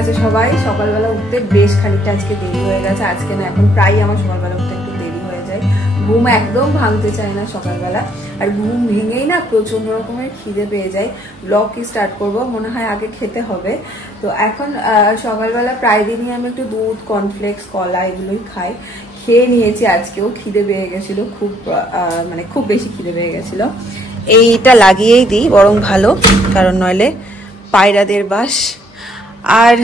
আছে সবাই? সকালবেলা উঠতে বেশ খানিকটা আজকে দেরি হয়ে গেছে। আজকে না, এখন প্রায় আমার সকালবেলা উঠতে একটু দেরি হয়ে যায়। ঘুম একদম ভাঙতে চায় না সকালবেলা, আর ঘুম ভেঙেই না প্রচন্ড রকমের খিদে পেয়ে যায়। ব্লগ কি স্টার্ট করব, মনে হয় আগে খেতে হবে। তো এখন সকালবেলা প্রায় দিনই আমি একটু দুধ, কর্নফ্লেক্স, কলা এগুলোই খাই। খেয়ে নিয়েছি, আজকেও খিদে পেয়ে গেছিল, খুব বেশি খিদে পেয়ে গেছিল। এইটা লাগিয়েই দিই বরং ভালো, কারণ নইলে পায়রাদের বাস। আর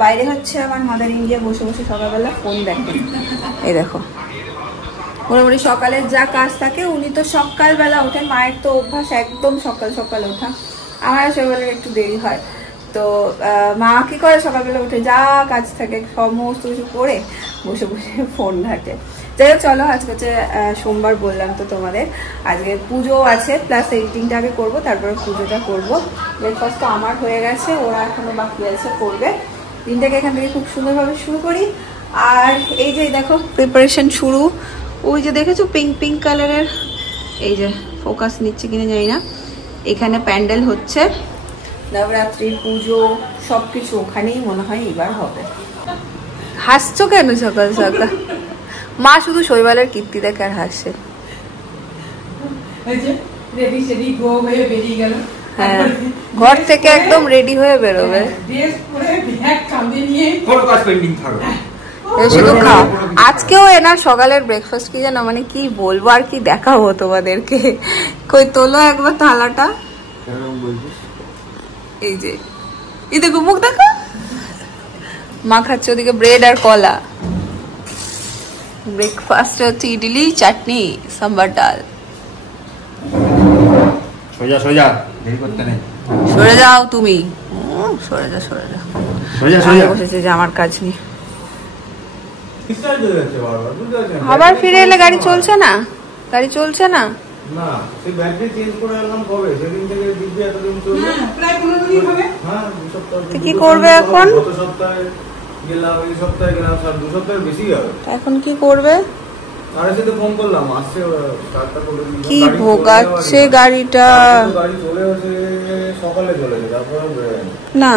বাইরে হচ্ছে আমার মাদার ইন্ডিয়া বসে বসে সকালবেলা ফোন দেখে। এই দেখো, মোটামুটি সকালের যা কাজ থাকে, উনি তো সকালবেলা ওঠেন। মায়ের তো অভ্যাস একদম সকাল সকাল ওঠা, আমার সকালবেলা একটু দেরি হয়। তো মা কি করে, সকালবেলা উঠে যা কাজ থাকে সমস্ত কিছু করে বসে বসে ফোন ঘাটে। যাই হোক, চলো, আজকে হচ্ছে সোমবার, বললাম তো তোমাদের। আজকে পুজো আছে, প্লাস এডিটিংটা আগে করবো, তারপরে পুজোটা করবো। ব্রেকফাস্ট তো আমার হয়ে গেছে, ওরা এখনো বাকি আছে, করবে। দিনটাকে এখান থেকে খুব সুন্দরভাবে শুরু করি। আর এই যে দেখো প্রিপারেশন শুরু। ওই যে দেখেছো পিঙ্ক পিঙ্ক কালারের, এই যে ফোকাস নিচ্ছে কিনা জানি না, এখানে প্যান্ডেল হচ্ছে। নবরাত্রির পুজো সবকিছু ওখানেই মনে হয় এবার হবে। হাসছো কেন সকাল সকাল? মা শুধু শৈবালের কীর্তি দেখে আর হাসছে। হ্যাঁ, ঘর থেকে একদম রেডি হয়ে বেরোবে, শুধু খাও। আজকেও এনার সকালের ব্রেকফাস্ট কি জানো, মানে কি বলবো আর কি দেখাবো তোমাদেরকে। কই তোলো একবার থালাটা, এই যে এই দেখো, মুখ দেখো। মা খাচ্ছে ওদিকে ব্রেড আর কলা। ব্রেকফাস্ট হচ্ছে ইডলি, চাটনি, সাম্বার ডাল। সোজা সোজা, দেরি করতে নেই। সরে যাও তুমি, সরে যাও সরে যাও। সোজা সোজা বসেছে যে আমার কাজ নেই। আবার ফিরে এলে গাড়ি চলছে না, গাড়ি চলছে না। না, সেই ব্যাটারি চেঞ্জ করে আনলাম কবে, সেদিন থেকে দিব্যি এতদিন চলছে। হ্যাঁ, প্রায় 15 দিন হবে। হ্যাঁ, 2 সপ্তাহ। তো কি করবে এখন? গত সপ্তাহে গেলাম, এই সপ্তাহে গেলাম, 2 সপ্তাহের বেশি হবে। এখন কি করবে? আরে সেটা ফোন করলাম, আসছে, স্টার্টটা করে দিল। কি ভোগাচ্ছে গাড়িটা। গাড়ি চলে আসে, সকালে চলে যায়, তারপরে না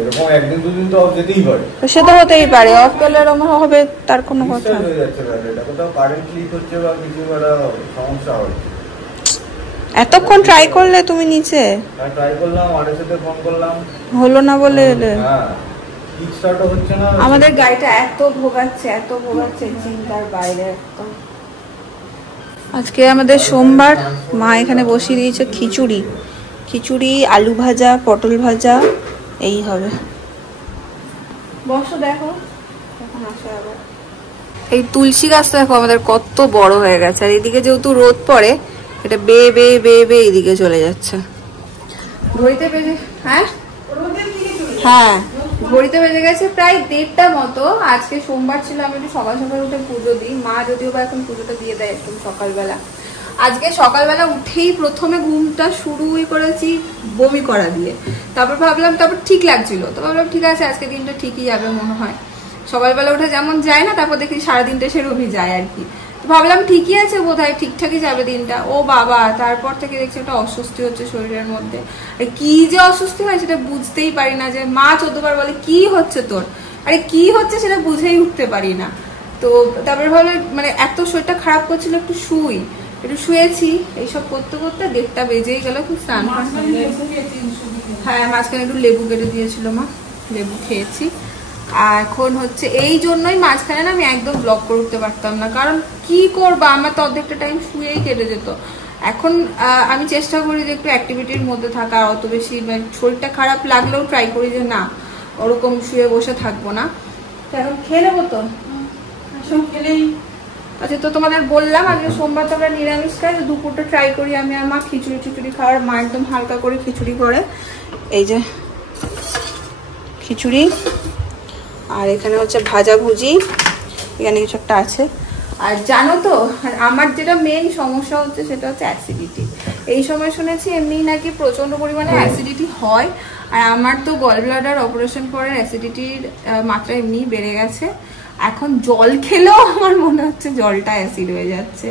এরকম একদিন দুদিন তো অফ যেতেই পারে। সেটা হতেই পারে, অফ গেলে হবে, তার কোনো কথা হয়ে যাচ্ছে ব্যাটারিটা, কোথাও কারেন্ট লিক হচ্ছে বা কিছু একটা সমস্যা হচ্ছে। এতক্ষণ ট্রাই করলে তুমি নিচে? হ্যাঁ, ট্রাই করলাম, আর সাথে ফোন করলাম, হলো না বলে এলে। হ্যাঁ, কিক স্টার্টও হচ্ছে না। আমাদের গাড়িটা এত ভোগাচ্ছে চিন্তার বাইরে একদম। আজকে আমাদের সোমবার, মা এখানে বসিয়ে দিয়েছে খিচুড়ি, আলু ভাজা, পটল ভাজা, এই হবে। বসো, দেখো এখন আসে আবার। এই তুলসী গাছটা দেখো আমাদের কত বড় হয়ে গেছে, আর এদিকে যেহেতু রোদ পড়ে, এটা বেয়ে বেয়ে বেয়ে বেয়ে এদিকে চলে যাচ্ছে। ঘড়িতে বেজে হ্যাঁ ঘড়িতে বেজে গেছে প্রায় 1:30টা মতো। আজকে সোমবার ছিল, আমি একটু সকাল সকাল উঠে পুজো দিই। মা যদিও বা এখন পুজোটা দিয়ে দেয় একদম সকালবেলা। আজকে সকালবেলা উঠেই প্রথমে ঘুমটা শুরুই করেছি বমি করা দিয়ে। তারপর ভাবলাম, তারপর ঠিক লাগছিল, তো ভাবলাম ঠিক আছে, আজকে দিনটা ঠিকই যাবে মনে হয়। সকালবেলা উঠে যেমন যায় না, তারপর দেখি সারাদিনটা সেরকমই যায় আর কি। তো ভাবলাম ঠিকই আছে, বোধহয় ঠিকঠাকই যাবে দিনটা। ও বাবা, তারপর থেকে দেখছি একটা অস্বস্তি হচ্ছে শরীরের মধ্যে। কি যে অস্বস্তি হয় সেটা বুঝতেই পারি না। যে মা 14 বার বলে কি হচ্ছে তোর, আরে কি হচ্ছে সেটা বুঝেই উঠতে পারি না। তো তারপরে ভাবলো, মানে এত শরীরটা খারাপ করছিল, একটু শুয়েছি। এইসব করতে করতে 1:30টা বেজেই গেল। খুব স্নান, হ্যাঁ, মাঝখানে একটু লেবু কেটে দিয়েছিল মা, লেবু খেয়েছি। আর এখন হচ্ছে এই জন্যই মাঝখানে না আমি একদম ব্লগ করে উঠতে পারতাম না, কারণ কি করবো, আমার তো অর্ধেকটা টাইম শুয়েই কেটে যেত। এখন আমি চেষ্টা করি যে একটু অ্যাক্টিভিটির মধ্যে থাকা, অত বেশি শরীরটা খারাপ লাগলেও ট্রাই করি যে না ওরকম শুয়ে বসে থাকবো না। তো এখন খেয়ে নেবো তো, খেলেই। আচ্ছা, তো তোমাদের বললাম আজকে সোমবার তো আমরা নিরামিষ খাই, দুপুরটা ট্রাই করি আমি আর মা খিচুড়ি খাওয়ার। মা একদম হালকা করে খিচুড়ি করে, এই যে খিচুড়ি, আর এখানে হচ্ছে ভাজা ভুজি, এখানে কিছু একটা আছে। আর জানো তো আমার যেটা মেন সমস্যা হচ্ছে সেটা হচ্ছে অ্যাসিডিটি। এই সময় শুনেছি এমনি নাকি প্রচন্ড পরিমাণে অ্যাসিডিটি হয়, আর আমার তো গল ব্লাডার অপারেশন পরে অ্যাসিডিটির মাত্রা এমনি বেড়ে গেছে। এখন জল খেলেও আমার মনে হচ্ছে জলটা অ্যাসিড হয়ে যাচ্ছে।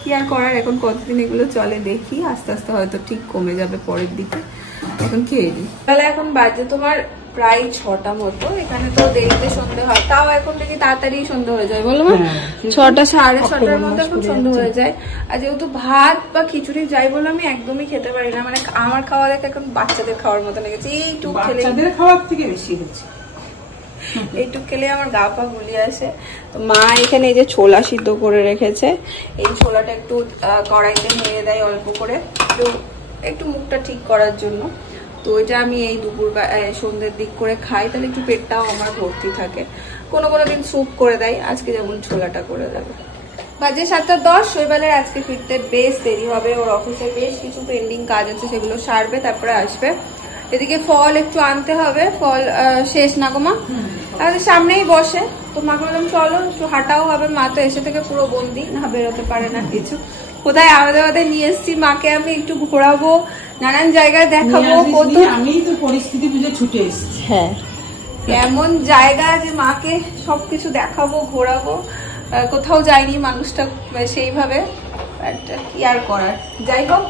কি আর করার, এখন কতদিন এগুলো চলে দেখি, আস্তে আস্তে হয়তো ঠিক কমে যাবে পরের দিকে। এখন খেয়ে নিই। তাহলে এখন বাজে তোমার প্রায় 6টা মতো। এখানে তো দেরিতে সন্ধ্যে হয়, তাও এখন থেকে তাড়াতাড়ি সন্ধ্যে হয়ে যায় বলো? 6টা 6:30টার মধ্যে এখন সন্ধ্যে হয়ে যায়। আর যেহেতু ভাত বা খিচুড়ি যাই বলে আমি একদমই খেতে পারি না, মানে আমার খাওয়া দেখ এখন বাচ্চাদের খাওয়ার মতো লেগেছে। এইটুক খেলে, বাচ্চাদের খাওয়ার থেকে বেশি হচ্ছে, এইটুক খেলে আমার গা পা গুলিয়ে আসে। তো মা এখানে এই যে ছোলা সিদ্ধ করে রেখেছে, এই ছোলাটা একটু কড়াইতে নিয়ে দেয় অল্প করে, একটু মুখটা ঠিক করার জন্য। তো এটা আমি এই দুপুর সন্ধ্যের দিক করে খাই, তাহলে একটু পেটটাও আমার ভর্তি থাকে। কোনো দিন স্যুপ করে দেয়, আজকে যেমন ছোলাটা করে দেবে। বাজে 7:10। শৈবালের আজকে ফিরতে বেশ দেরি হবে, ওর অফিসে বেশ কিছু পেন্ডিং কাজ আছে, সেগুলো সারবে তারপরে আসবে। এদিকে ফল একটু আনতে হবে, ফল শেষ না গো মা? আমাদের সামনেই বসে, তো মাকে বললাম চলো একটু হাঁটাও হবে, মা তো এসে থেকে পুরো বন্দি, না বেরোতে পারে না কিছু। কোথায় আলাদা নিয়ে এসছি মাকে, আমি একটু ঘোরাবো, নানান জায়গায় দেখাবো। আমি তো পরিস্থিতি বুঝে ছুটে এসেছি। হ্যাঁ, এমন জায়গা যে মাকে সবকিছু দেখাবো, ঘোরাবো। কোথাও যায়নি মানুষটা সেইভাবে, কি আর করার। যাই হোক,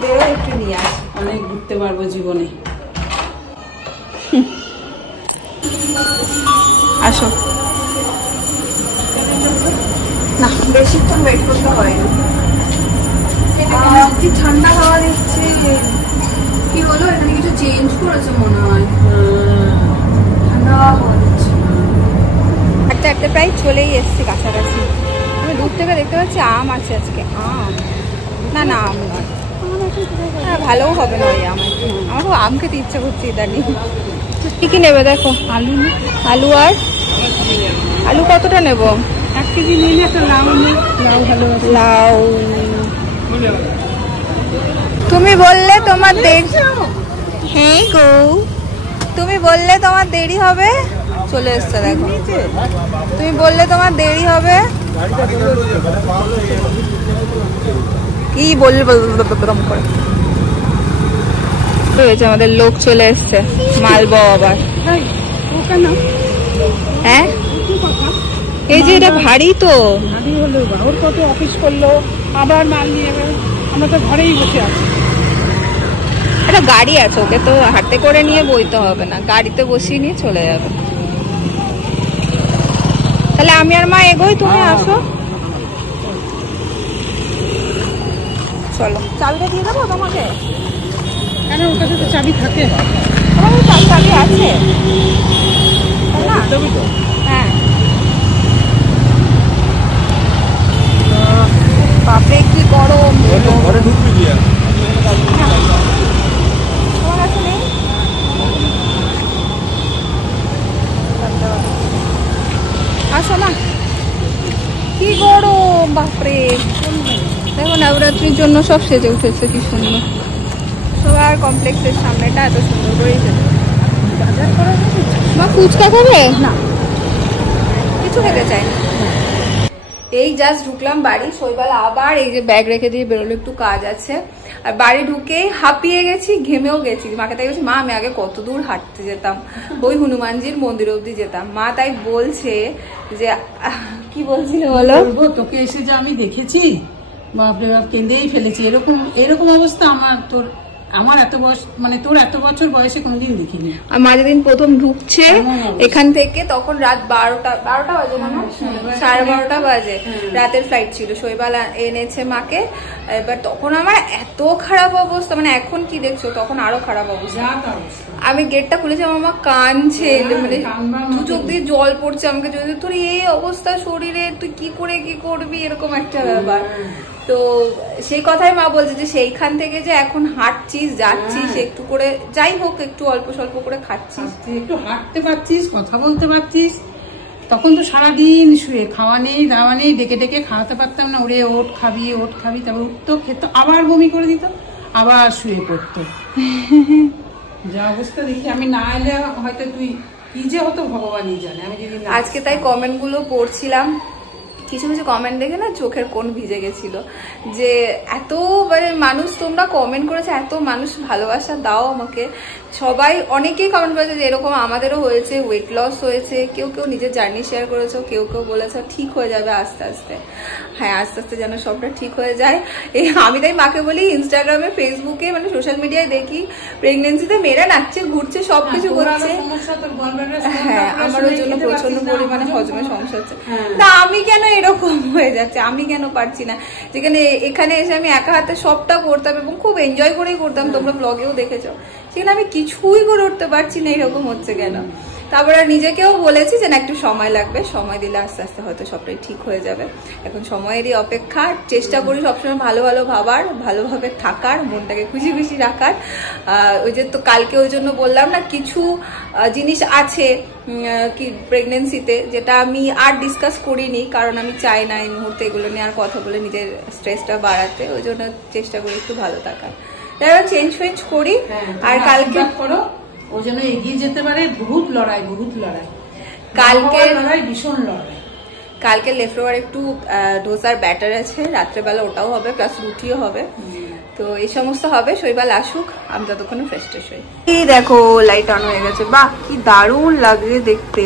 বেরো একটু নিয়ে আসি, অনেক ঘুরতে পারবো জীবনে। আসো না, বেশিক্ষণ ওয়েট করতে হয় না। কি ঠান্ডা হাওয়া দিচ্ছে। কি হলো, এখানে কিছু চেঞ্জ করেছে মনে হয়, ঠান্ডা হাওয়া দিচ্ছে। একটা প্রায় চলেই এসছি কাছাকাছি। আমি দূর থেকে দেখতে পাচ্ছি আম আছে আজকে। আম না আম নয়, ভালোও হবে না ওই আম। আমার আম খেতে ইচ্ছে করছে ইদানি। কি নেবে দেখো? আলু আর আলু কতটা নেব? 1 কেজি নিয়ে একটা লাউ, ভালো লাউ। তুমি বললে তোমার দেরি, হ্যাঁ গো তুমি বললে তোমার দেরি হবে, চলে এসছে দেখো। তুমি বললে তোমার দেরি হবে, কি বলবে হয়েছে, আমাদের লোক চলে এসছে, মালবো আবার। হ্যাঁ এই যে এটা ভারী, তো ভারী হলো, ওর কত অফিস করলো, আবার মাল নিয়ে যাবে। আমরা তো ঘরেই বসে আছি। একটা গাড়ি আছে, ওকে তো হাতে করে নিয়ে বইতে হবে না, গাড়িতে বসিয়ে নিয়ে চলে যাবে। তাহলে আমি আর মা এগোই, তুমি আসো। চলো, চালটা দিয়ে দেবো তোমাকে? কেন, ওর কাছে তো চাবি থাকে। চাবি আছে হ্যাঁ। বাপরে কি গরম। ঘরে ঢুকবি কি আর? তোমার কাছে নেই? আসো না, কি গরম বাপরে। দেখো নবরাত্রির জন্য সব সেজে উঠেছে, কি সুন্দর। সবার কমপ্লেক্সের সামনেটা এত সুন্দর করেই সেজে। বাজার করা যাবে বা ফুচকা খাবে না, কিছু খেতে চাই না। এই জাস্ট ঢুকলাম বাড়ি, শৈবাল আবার এই যে ব্যাগ রেখে দিয়ে বেরোলো, একটু কাজ আছে। আর বাড়ি ঢুকে হাঁপিয়ে গেছি, ঘেমেও গেছি। মাকে তাই বলছি, মা আমি আগে কত দূর হাঁটতে যেতাম, ওই হনুমানজির মন্দির অব্দি যেতাম। মা তাই বলছে যে কি বলছিল বলো? তোকে এসে যে আমি দেখেছি, বাপরে বাপ, কেঁদেই ফেলেছি। এরকম অবস্থা আমার এত বয়স, মানে তোর এত বছর বয়সে কোনোদিন দেখিনি। আর মা যেদিন প্রথম ঢুকছে এখান থেকে, তখন রাত 12টা বাজে না, 12:30 বাজে, রাতের ফ্লাইট ছিল। শৈবাল এনেছে মাকে। এবার তখন আমার এত খারাপ অবস্থা, মানে এখন কি দেখছো, তখন আরো খারাপ অবস্থা। আমি গেটটা খুলেছি, আমার মা কাঁদছে, মানে দু চোখ দিয়ে জল পড়ছে আমাকে, যদি তোর এই অবস্থা শরীরে, তুই কি করবি, এরকম একটা ব্যাপার। তো সেই কথাই মা বলছে যে সেইখান থেকে যে এখন হাঁটছিস, যাচ্ছিস, একটু করে যাই হোক একটু অল্প স্বল্প করে খাচ্ছিস, একটু হাঁটতে পারছিস, কথা বলতে পারছিস। তখন তো সারাদিন শুয়ে, খাওয়া নেই দাওয়া নেই, ডেকে ডেকে খাওয়াতে পারতাম না। ওরে ওট খাবি, তারপর উঠতো, খেত, আবার বমি করে দিত, আবার শুয়ে পড়তো। যা অবস্থা দেখি, আমি না এলে হয়তো তুই কি যে হতো ভগবানই জানে। আমি যদি আজকে তাই কমেন্ট গুলো পড়ছিলাম, কিছু কিছু কমেন্ট দেখে না চোখের কোণ ভিজে গেছিল, যে এত মানে মানুষ তোমরা কমেন্ট করেছে, এত মানুষ ভালোবাসা দাও আমাকে। সবাই অনেকেই কমেন্ট করেছে যে এরকম আমাদেরও হয়েছে, ওয়েট লস হয়েছে, কেউ কেউ নিজের জার্নি শেয়ার করেছো, কেউ কেউ বলেছে ঠিক হয়ে যাবে আস্তে আস্তে। হ্যাঁ, আস্তে আস্তে যেন সবটা ঠিক হয়ে যায়। এই আমি তাই মাকে বলি, ইনস্টাগ্রামে ফেসবুকে মানে সোশ্যাল মিডিয়ায় দেখি প্রেগনেন্সিতে মেয়েরা নাচছে ঘুরছে সবকিছু করছে। হ্যাঁ, আমার ওই জন্য প্রচন্ড পরিমাণে হজমে সমস্যা হচ্ছে। তা আমি কেন এরকম হয়ে যাচ্ছে, আমি কেন পারছি না? যেখানে এখানে এসে আমি একা হাতে সবটা করতাম এবং খুব এনজয় করেই করতাম, তোমরা ব্লগেও দেখেছো, সেখানে আমি কিছুই করে উঠতে পারছি না, এরকম হচ্ছে কেন? তারপরে নিজেকেও বলেছি যে না, একটু সময় লাগবে, সময় দিলে আস্তে আস্তে হয়তো সবটাই ঠিক হয়ে যাবে। এখন সময়েরই অপেক্ষা। চেষ্টা করি সবসময় ভালো ভালো ভাবার, ভালোভাবে থাকার, মনটাকে খুশি খুশি রাখার। ওই যে তো কালকে ওই জন্য বললাম না, কিছু জিনিস আছে কি প্রেগনেন্সিতে যেটা আমি আর ডিসকাস করিনি, কারণ আমি চাই না এই মুহূর্তে এগুলো নিয়ে আর কথা বলে নিজের স্ট্রেসটা বাড়াতে। ওই জন্য চেষ্টা করি একটু ভালো থাকার, চেঞ্জ ফেঞ্জ করি। আর কালকে করো ওই জন্য এগিয়ে যেতে পারে। বহুত লড়াই, বহুত লড়াই, কালকে লড়াই, ভীষণ লড়াই। কালকে লেফট ওভার একটু ডোসার ব্যাটার আছে, রাত্রেবেলা ওটাও হবে, প্লাস রুটিও হবে। তো এই সমস্ত হবে। শৈবাল আসুক, আমি ততক্ষণে ফ্রেশ ট্রেশ হই। এই দেখো লাইট অন হয়ে গেছে, বাহ কি দারুণ লাগছে দেখতে।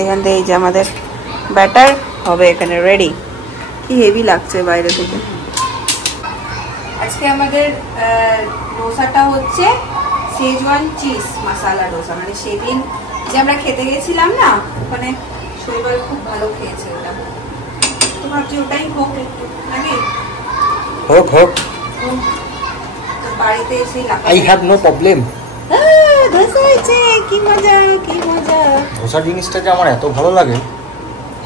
এখান থেকে এই যে আমাদের ব্যাটার হবে এখানে রেডি। কি হেভি লাগছে বাইরে থেকে। আজকে আমাদের ডোসাটা হচ্ছে শেজওয়ান চিজ মশালা ডোসা, মানে সেদিন যে আমরা খেতে গেছিলাম না, ওখানে শৈবাল খুব ভালো খেয়েছে ওটা। তো ভাবছি ওটাই হোক একটু নাকি, হোক হোক, বাড়িতে এসে I have no problem. Dosa হয়েছে, কি মজা কি মজা। ধোসা জিনিসটা যে আমার এত ভালো লাগে।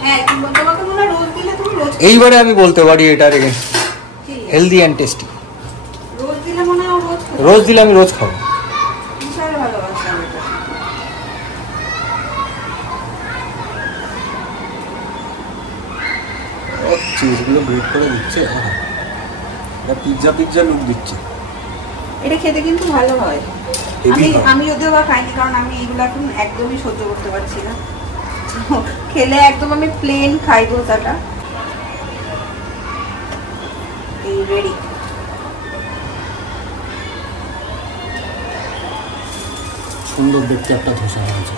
হ্যাঁ, তোমাকে মনে হয় রোজ দিলে তুমি রোজ, এইবারে আমি বলতে পারি এটার হেলদি অ্যান্ড টেস্টি। রোজ দিলে মনে হয় রোজ দিলে আমি রোজ খাবো। বিশাল ভালোবাসলাম এটা। চিজগুলো গ্রেট করে দিচ্ছে, পিৎজা পিৎজা লুক দিচ্ছে। এটা খেতে কিন্তু ভালো হয়। আমি যদিও বা খাইনি, কারণ আমি এগুলো এখন একদমই সহ্য করতে পারছি না। খেলে একদম আমি প্লেন খাই ডোসাটা। এই রেডি। সুন্দর দেখতে একটা ধোসা হয়েছে।